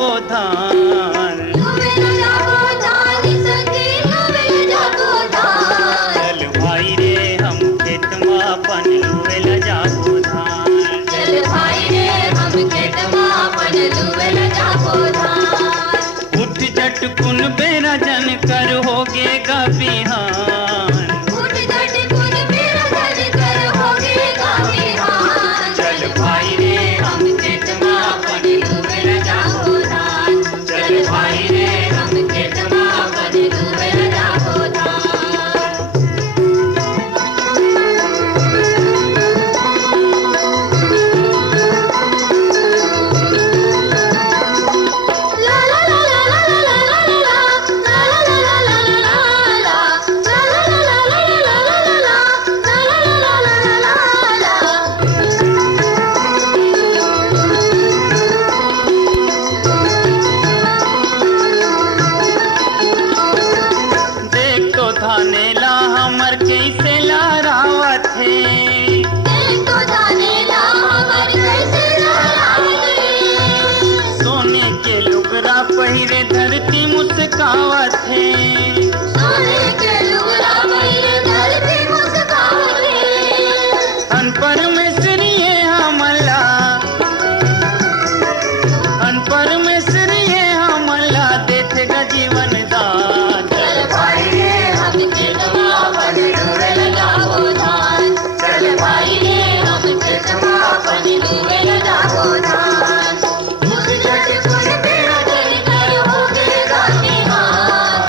जाबो धान। चल भाई रे हम खेत में अपन लुवेल जाबो धान। चल भाई रे हम खेत में अपन लुवेल जाबो धान। उठ झटकुन बेरा जन कर होगे गा बिहान। उठ झटकुन बेरा जन कर होगे गा बिहान। चल भाई रे हम खेत में अपन लुवेल जाबो धान। चल भाई रे हम खेत में अपन लुवेल जाबो धान। धानेला हमर कैसे लहरावत है। तो धानेला हमर कैसे लहरावत है। सोने के लुगरा पहिरे धरती मुस्कावत है। सोने के लुगरा पहिरे धरती मुस्कावत है। अनपर में श्रीये हमला, अनपर में श्रीये हमला देखेगा जीवन दान। चल भाई रे हम खेत में अपन लुवेल जाबो धान। चल भाई रे हम खेत में अपन लुवेल जाबो धान। उठ झटकुन बेरा जन कर होगे गा बिहान।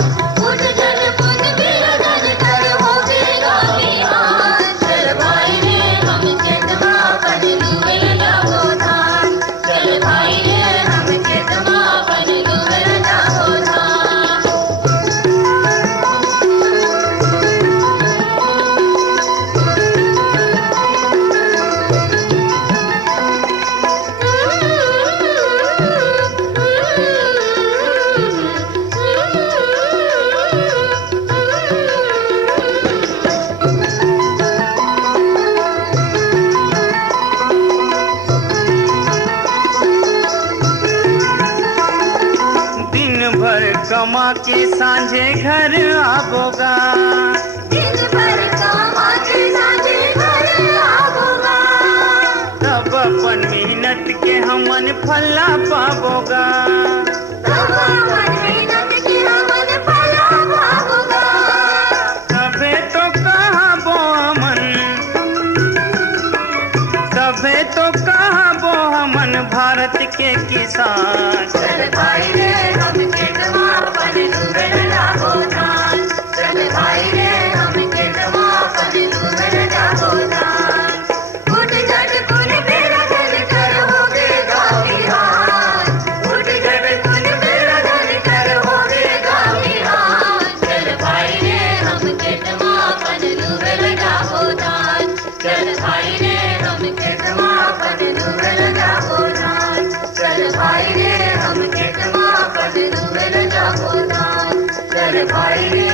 उठ झटकुन बेरा जन कर होगे गा बिहान। चल भाई रे हम खेत में अपन लुवेल जाबो धान। चल भाई रे हम खेत में अपन लुवेल जाबो धान। दिन भर कमा के सांझे घर आबोगा। दिन भर कमा के सांझे घर आबोगा। तब अपन मेहनत के हमन फला पाबोगा। तब अपन मेहनत के हमन फला पाबोगा। तबे तो कहाबो हमन, तबे तो कहाबो हमन भारत के किसान। चल भाई रे हम खेत में अपन लुवेल जाबो धान। चल भाई रे हम खेत में अपन लुवेल जाबो धान। उठ झटकुन बेरा जन कर होगे गा बिहान। उठ झटकुन बेरा जन कर होगे गा बिहान। चल भाई रे हम खेत में अपन लुवेल जाबो धान। चल भाई रे हम खेत में अपन लुवेल जाबो धान। चल भाई रे हम खेत में अपन लुवेल जाबो धान। चल भाई रे